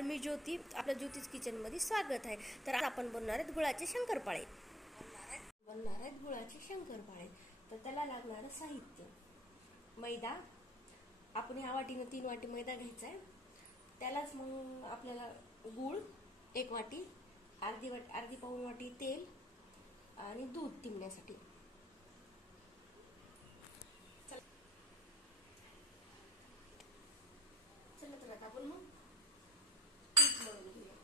मी ज्योती, आपल्या ज्योतिष किचन मध्ये स्वागत आहे। तर आज आपण बनवणार आहेत गुळाचे शंकरपाळे। तर त्याला लागणारं साहित्य: मैदा, आपण ह्या वाटीने 3 वाटी मैदा घ्यायचा आहे। त्यालाच मग आपल्याला गूळ 1 वाटी, अर्धी पाऊण वाटी तेल आणि दूध तिंबण्यासाठी। चला तर आता आपण मग पीठ मळून घेऊया।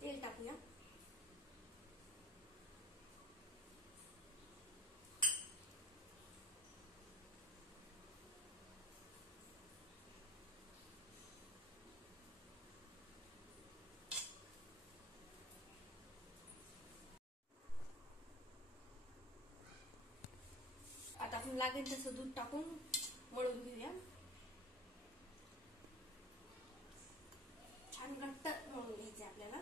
तेल टाकूया। आता आपण लागेल तसं दूध टाकून मळून घेऊया। छान घट्ट मळून घ्यायचे आपल्याला,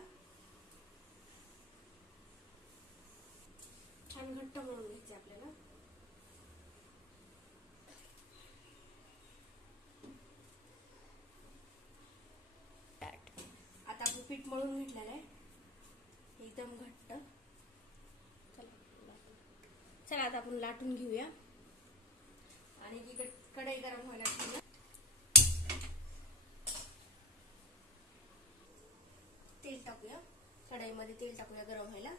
छान घट्ट मळून घ्यायचे आपल्याला। आता आपण पीठ मळून घेतलेलं आहे एकदम घट्ट। चला आता आपण लाटून घेऊया आणि कढई गरम व्हायला ठेवूया। तेल टाकूया, कढईमध्ये तेल टाकूया गरम व्हायला।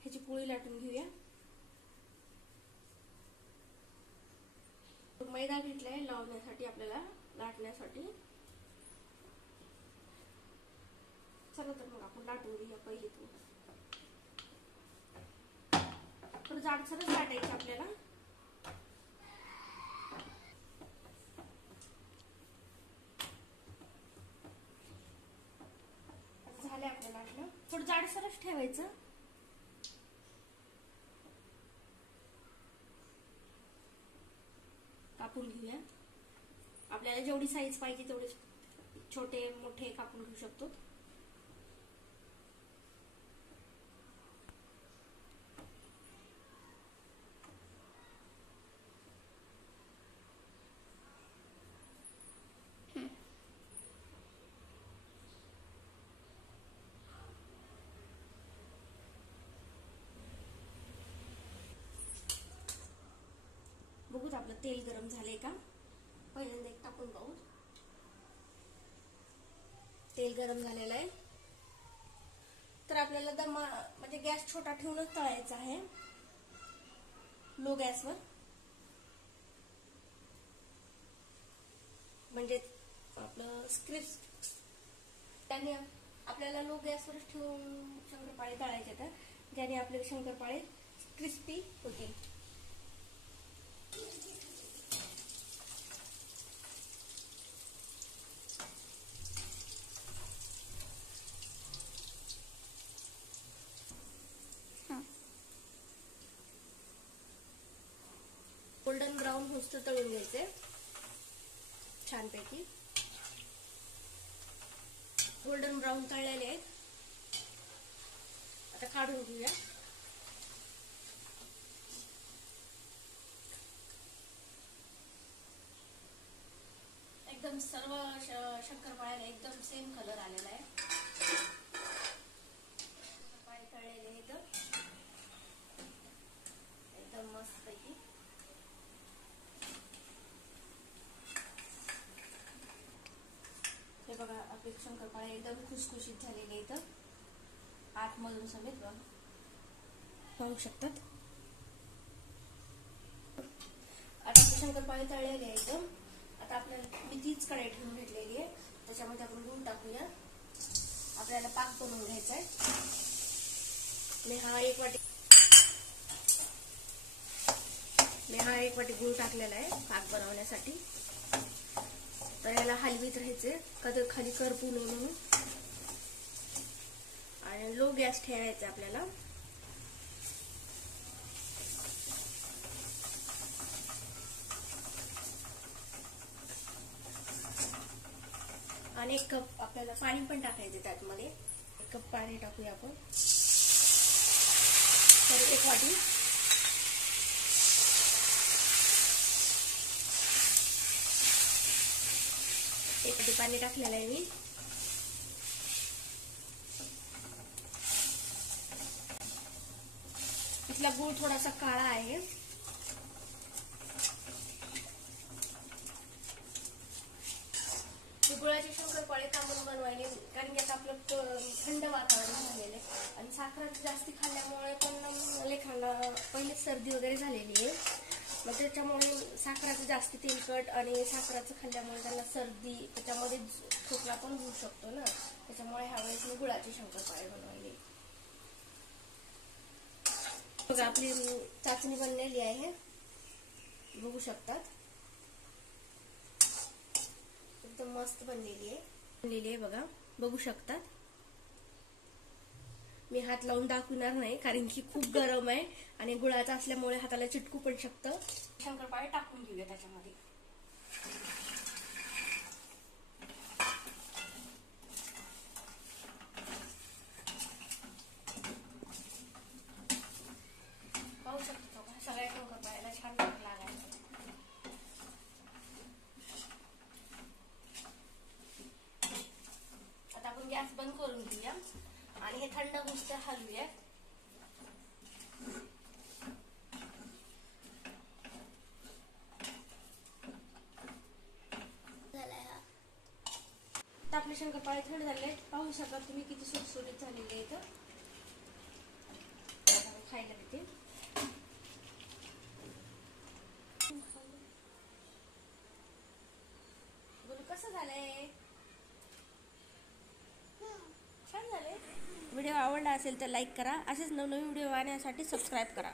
ह्याची पोळी लाटून घेऊया। मैदा घेतलाय लावण्यासाठी, आपल्याला लाटण्यासाठी। चला तर मग आपण लाटून घेऊया। पहिले तर जाडसरच लाटायचं आपल्याला। झाले आपलं लाटणं, थोडं जाडसरच ठेवायचं। कापून घेऊया। आपल्याला जेवढी साईज पाहिजे तेवढे छोटे मोठे कापून घेऊ शकतो। बघूच आपलं तेल गरम झालंय का, पहिल्यांदा एक टाकून पाहू। तेल गरम झालेलं आहे, तर आपल्याला म्हणजे गॅस छोटा ठेवूनच तळायचा आहे, लो गॅसवर। म्हणजे आपलं क्रिस्प, त्याने आपल्याला लो गॅसवरच ठेवून शंकरपाळे तळायचे तर ज्याने आपले शंकरपाळे क्रिस्पी होतील। गोल्डन ब्राउन होस्त तळून घ्यायचे छानपैकी। गोल्डन ब्राउन तळलेले आहेत, आता काढून घेऊया। एकदम सर्व शंकरपाळ्याला एकदम सेम कलर आलेला आहे। शंकरपाळे तळलेले आहेत एकदम मस्त पैकी। हे बघा, आपले शंकरपाळे एकदम खुसखुशीत झालेले आहेत, आतमधून समेत पाहू शकतात। आता आपले शंकरपाळे तळलेले आहेत। आता आपल्याला मी तीच कढई ठेवून घेतलेली आहे, त्याच्यामध्ये आपण गूळ टाकूया। आपल्याला पाक बनवून घ्यायचा आहे। मी हा एक वाटी गूळ टाकलेला आहे पाक बनवण्यासाठी। तर याला हलवीत राहायचे, कधी खाली करपू नये म्हणून, आणि लो गॅस ठेवायचा आपल्याला। आणि 1 कप आपल्याला पाणी पण टाकायचं त्यातमध्ये. 1 कप पाणी टाकूया आपण. तर 1 वाटी. पाणी टाकलेलं आहे मी. इथला गूळ थोडासा काळा आहे. गुळाचे शंकरपाळे तांबून बनवायले, कारण की आता आपलं थंड वातावरण झालेलं आहे आणि साखर जास्ती खाल्ल्यामुळे पण लेखांना पहिले सर्दी वगैरे झालेली आहे. मग त्याच्यामुळे साखराचं जास्ती तेलकट आणि साखराचं खाल्ल्यामुळे त्यांना सर्दी, त्याच्यामध्ये खोकला पण होऊ शकतो ना. त्याच्यामुळे ह्यावेळेस मी गुळाचे शंकरपाळे बनवायले. बघा आपली चाचणी बनलेली आहे, बघू शकतात. एकदम मस्त बनलेली आहे बघा, बघू शकतात. मी हात लावून दाखवणार नाही कारण की खूप गरम आहे आणि गुळाचा असल्यामुळे हाताला चिटकू पण शकतं. शंकरपाळे टाकून घेऊया त्याच्यामध्ये. पाहू शकतो का सगळ्या शंकरपाळ्याला छान लागायचं. आता आपण गॅस बंद करून घेऊया आणि हे थंड होऊस्तर हलवूया. आता आपले शंकरपाळे थंड झाले, पाहू शकता तुम्ही किती सुटसुटीत झालेले आहेत. खायला देते. बोलू कसं झालंय? छान झाले. व्हिडिओ आवडला असेल तर लाईक करा. असेच नवनवीन व्हिडिओ पाहण्यासाठी सबस्क्राईब करा.